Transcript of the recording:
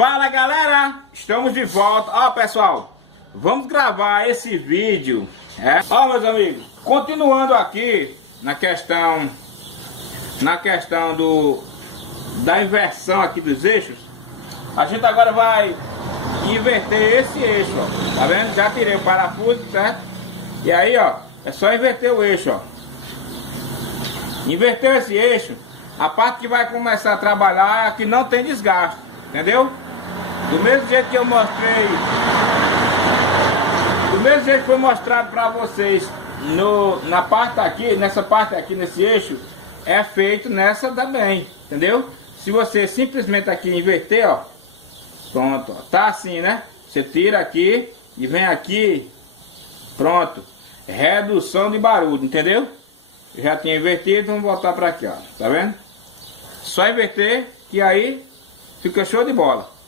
Fala galera, estamos de volta. Ó pessoal, vamos gravar esse vídeo. Ó meus amigos, continuando aqui na questão da inversão aqui dos eixos. A gente agora vai inverter esse eixo, ó. Tá vendo? Já tirei o parafuso, certo? E aí ó, é só inverter o eixo, ó. Inverter esse eixo, a parte que vai começar a trabalhar é a que não tem desgaste, entendeu? Do mesmo jeito que eu mostrei, do mesmo jeito que foi mostrado para vocês na parte aqui, nessa parte aqui, nesse eixo, é feito nessa também, entendeu? Se você simplesmente aqui inverter, ó, pronto, ó, tá assim, né? Você tira aqui e vem aqui, pronto, redução de barulho, entendeu? Eu já tinha invertido, vamos voltar para aqui, ó, tá vendo? Só inverter que aí fica show de bola.